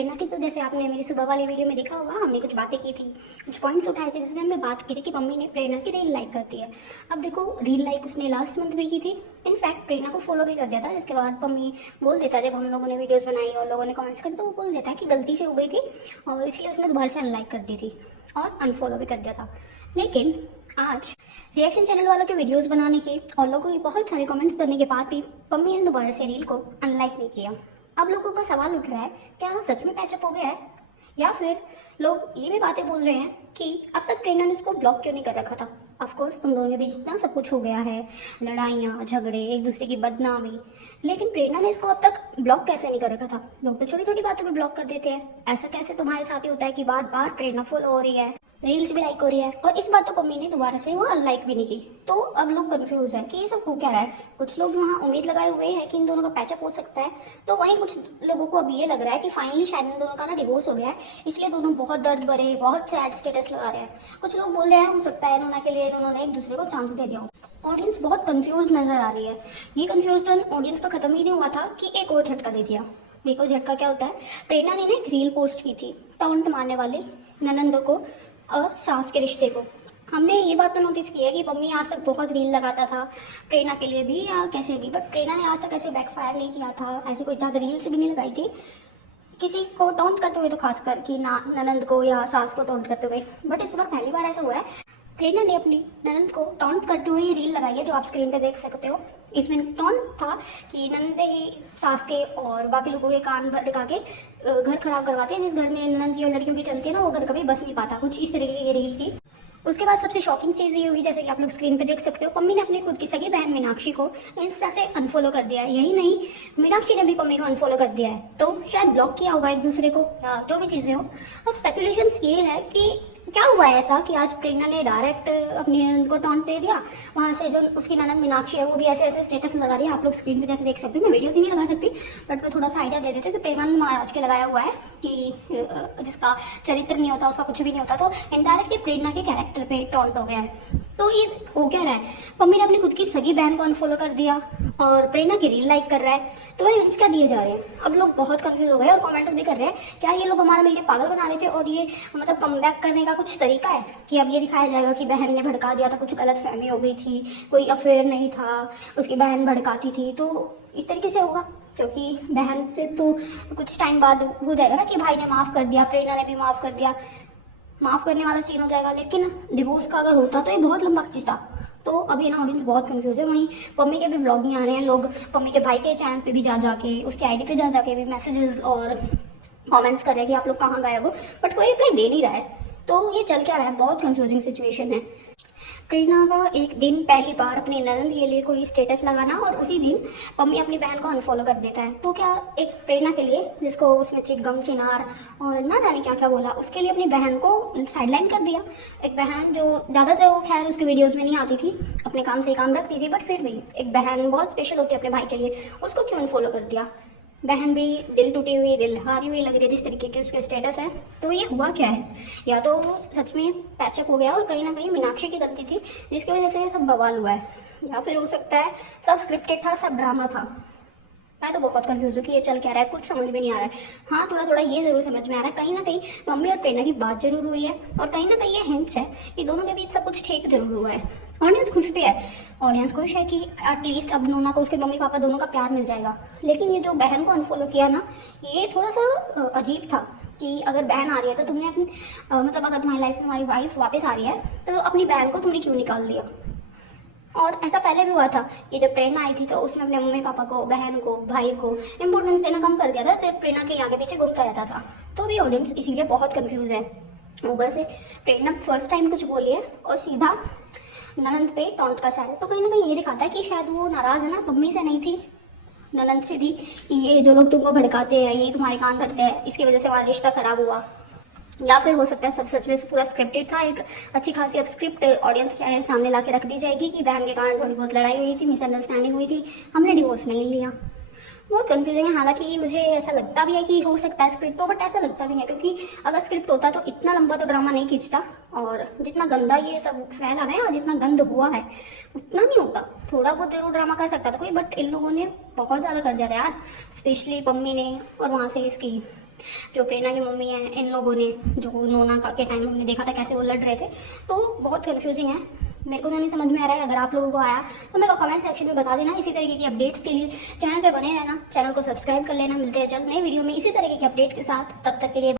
प्रेरणा की, तो जैसे आपने मेरी सुबह वाली वीडियो में देखा होगा, हमने कुछ बातें की थी, कुछ पॉइंट्स उठाए थे जिसमें हमने बात की थी कि मम्मी ने प्रेरणा की रील लाइक कर दी है। अब देखो, रील लाइक उसने लास्ट मंथ भी की थी, इनफैक्ट प्रेरणा को फॉलो भी कर दिया था। जिसके बाद मम्मी बोल देता, जब हम लोगों ने वीडियोज़ बनाई और लोगों ने कमेंट्स करे, तो वो बोल देता है कि गलती से हो गई थी और इसलिए उसने दोबारा से अनलाइक कर दी थी और अनफॉलो भी कर दिया था। लेकिन आज रिएक्शन चैनल वालों के वीडियोस बनाने के और लोगों के बहुत सारे कमेंट्स करने के बाद भी मम्मी ने दोबारा से रील को अनलाइक नहीं किया। अब लोगों का सवाल उठ रहा है, क्या सच में पैचअप हो गया है, या फिर लोग ये भी बातें बोल रहे हैं कि अब तक प्रेरणा ने उसको ब्लॉक क्यों नहीं कर रखा था। ऑफ कोर्स तुम दोनों के बीच इतना सब कुछ हो गया है, लड़ाइयाँ झगड़े, एक दूसरे की बदनामी, लेकिन प्रेरणा ने इसको अब तक ब्लॉक कैसे नहीं कर रखा था। लोग तो छोटी छोटी बातों पे ब्लॉक कर देते हैं। ऐसा कैसे तुम्हारे साथ ही होता है कि बार बार प्रेरणा फॉलो हो रही है, रील्स भी लाइक हो रही है, और इस बार तो मम्मी ने दोबारा से वो अनलाइक भी नहीं की। तो अब लोग कंफ्यूज है कि ये सब हो क्या रहा है। कुछ लोग वहाँ उम्मीद लगाए हुए हैं कि इन दोनों का पैचअप हो सकता है, तो वहीं कुछ लोगों को अब ये लग रहा है कि फाइनली शायद इन दोनों का ना डिवोर्स हो गया है, इसलिए दोनों बहुत दर्द भरे, बहुत सैड स्टेटस लगा रहे हैं। कुछ लोग बोल रहे हैं हो सकता है नोना के लिए दोनों ने एक दूसरे को चांस दे दिया हो। ऑडियंस बहुत कंफ्यूज नजर आ रही है। ये कंफ्यूजन ऑडियंस का खत्म ही नहीं हुआ था कि एक और झटका दे दिया। एक और झटका क्या होता है, प्रेरणा ने एक रील पोस्ट की थी टॉन्ट मारने वाले ननंदों को और सास के रिश्ते को। हमने ये बात तो नोटिस की है कि मम्मी आज तक बहुत रील लगाता था प्रेरणा के लिए भी या कैसे भी, बट प्रेरणा ने आज तक ऐसे बैकफायर नहीं किया था, ऐसे कोई ज़्यादा रील्स भी नहीं लगाई थी किसी को टॉन्ट करते हुए, तो खासकर कि ननंद को या सास को टॉन्ट करते हुए। बट इस बार पहली बार ऐसा हुआ है, प्रेरणा ने अपनी ननंद को टॉन्ट करते हुए रील लगाई है, जो आप स्क्रीन पे देख सकते हो। इसमें टॉन्ट था कि ननंदे ही सास के और बाकी लोगों के कान भटका के घर खराब करवाते हैं। जिस घर में ननंद की और लड़कियों की चलती है ना, वो घर कभी बस नहीं पाता। कुछ इस तरीके की ये रील थी। उसके बाद सबसे शॉकिंग चीज़ ये हुई, जैसे कि आप लोग स्क्रीन पे देख सकते हो, मम्मी ने अपनी खुद की सगी बहन मीनाक्षी को इंस्टा से अनफॉलो कर दिया है। यही नहीं, मीनाक्षी ने भी मम्मी को अनफॉलो कर दिया है, तो शायद ब्लॉक किया होगा एक दूसरे को, जो भी चीज़ें हो। अब स्पेकुलेशंस ये है कि क्या हुआ है ऐसा कि आज प्रेरणा ने डायरेक्ट अपनी ननंद को टॉन्ट दे दिया। वहाँ से जो उसकी ननंद मीनाक्षी है वो भी ऐसे ऐसे स्टेटस लगा रही है। आप लोग स्क्रीन पे जैसे देख सकते हो, मैं वीडियो की नहीं लगा सकती, बट मैं थोड़ा सा आइडिया दे देती हूँ कि प्रेमानंद महाराज के लगाया हुआ है कि जिसका चरित्र नहीं होता उसका कुछ भी नहीं होता, तो इनडायरेक्टली प्रेरणा के कैरेक्टर पे टॉन्ट हो गया है। तो ये हो क्या रहा है, मम्मी ने अपनी खुद की सगी बहन को अनफॉलो कर दिया और प्रेरणा की रील लाइक कर रहा है, तो वह हिंट्स क्या दिए जा रहे हैं। अब लोग बहुत कंफ्यूज हो गए और कमेंट्स भी कर रहे हैं, क्या ये लोग हमारा मिलकर पागल बना रहे थे और ये मतलब कमबैक करने का कुछ तरीका है कि अब ये दिखाया जाएगा कि बहन ने भड़का दिया था, कुछ गलत फहमी हो गई थी, कोई अफेयर नहीं था, उसकी बहन भड़काती थी, तो इस तरीके से होगा। क्योंकि बहन से तो कुछ टाइम बाद हो जाएगा ना कि भाई ने माफ़ कर दिया, प्रेरणा ने भी माफ़ कर दिया, माफ़ करने वाला सीन हो जाएगा। लेकिन डिवोर्स का अगर होता तो ये बहुत लंबा चीज़ था। तो अभी ना ऑडियंस बहुत कंफ्यूज है। वहीं मम्मी के भी ब्लॉग नहीं आ रहे हैं, लोग मम्मी के भाई के चैनल पे भी जा जाके, उसके आईडी पे जा जाके भी मैसेजेस और कमेंट्स कर रहे हैं कि आप लोग कहाँ गए हो, बट कोई रिप्लाई दे नहीं रहा है। तो ये चल क्या रहा है, बहुत कंफ्यूजिंग सिचुएशन है। प्रेरणा का एक दिन पहली बार अपनी ननंद के लिए कोई स्टेटस लगाना और उसी दिन मम्मी अपनी बहन को अनफॉलो कर देता है, तो क्या एक प्रेरणा के लिए, जिसको उसने चिकगम चिनार और ना जाने क्या क्या बोला, उसके लिए अपनी बहन को साइडलाइन कर दिया। एक बहन जो ज़्यादातर वो खैर उसके वीडियोज़ में नहीं आती थी, अपने काम से काम रखती थी, बट फिर भी एक बहन बहुत स्पेशल होती है अपने भाई के लिए, उसको क्यों अनफॉलो कर दिया। बहन भी दिल टूटी हुई, दिल हारी हुई लग रही है जिस तरीके के उसके स्टेटस है। तो ये हुआ क्या है, या तो वो सच में पैचअप हो गया और कहीं ना कहीं मीनाक्षी की गलती थी जिसकी वजह से ये सब बवाल हुआ है, या फिर हो सकता है सब स्क्रिप्टेड था, सब ड्रामा था। मैं तो बहुत कंफ्यूज हूँ कि ये चल क्या रहा है, कुछ समझ में नहीं आ रहा है। हाँ, थोड़ा थोड़ा ये जरूर समझ में आ रहा है, कहीं ना कहीं मम्मी और प्रेरणा की बात जरूर हुई है और कहीं ना कहीं ये हिंट्स है कि दोनों के बीच सब कुछ ठीक जरूर हुआ है। ऑडियंस खुश भी है, ऑडियंस खुश है कि एटलीस्ट अब नोना को उसके मम्मी पापा दोनों का प्यार मिल जाएगा। लेकिन ये जो बहन को अनफॉलो किया ना, ये थोड़ा सा अजीब था कि अगर बहन आ रही है तो तुमने अपनी मतलब अगर तुम्हारी लाइफ में हमारी वाइफ वापस आ रही है तो अपनी बहन को तुमने क्यों निकाल दिया। और ऐसा पहले भी हुआ था कि जब प्रेरणा आई थी तो उसने अपने मम्मी पापा को, बहन को, भाई को इंपॉर्टेंस देना कम कर दिया था, सिर्फ प्रेरणा के आगे पीछे घूमता रहता था। तो भी ऑडियंस इसीलिए बहुत कंफ्यूज है। ऊपर से प्रेरणा फर्स्ट टाइम कुछ बोली है और सीधा ननंद पे टॉन्ट का साइड, तो कहीं ना कहीं ये दिखाता है कि शायद वो नाराज है ना, मम्मी से नहीं थी, ननंद से थी कि ये जो लोग तुमको भड़काते हैं, ये तुम्हारे कान धरते हैं, इसकी वजह से हमारा रिश्ता खराब हुआ। या फिर हो सकता है सब सच में पूरा स्क्रिप्टेड था। एक अच्छी खासी अब स्क्रिप्ट ऑडियंस के सामने ला के रख दी जाएगी कि बहन के कारण थोड़ी बहुत लड़ाई हुई थी, मिसअंडरस्टैंडिंग हुई थी, हमने डिवोर्स नहीं लिया। बहुत कंफ्यूजिंग है। हालांकि मुझे ऐसा लगता भी है कि हो सकता है स्क्रिप्ट हो, बट ऐसा लगता भी नहीं है, क्योंकि अगर स्क्रिप्ट होता तो इतना लंबा तो ड्रामा नहीं खींचता, और जितना गंदा ये सब फैला है और जितना गंद हुआ है उतना नहीं होता। थोड़ा बहुत जरूर ड्रामा कर सकता था कोई, बट इन लोगों ने बहुत ज़्यादा कर दिया था यार, स्पेशली मम्मी ने और वहाँ से इसकी जो प्रेरणा की मम्मी है, इन लोगों ने जो नोना के टाइम हमने देखा था कैसे वो लड़ रहे थे, तो बहुत कन्फ्यूजिंग है, मेरे को तो नहीं समझ में आ रहा है। अगर आप लोगों को आया तो मेरे को कमेंट सेक्शन में बता देना। इसी तरीके की अपडेट्स के लिए चैनल पे बने रहना, चैनल को सब्सक्राइब कर लेना। मिलते हैं जल्द नए वीडियो में इसी तरीके की अपडेट के साथ, तब तक के लिए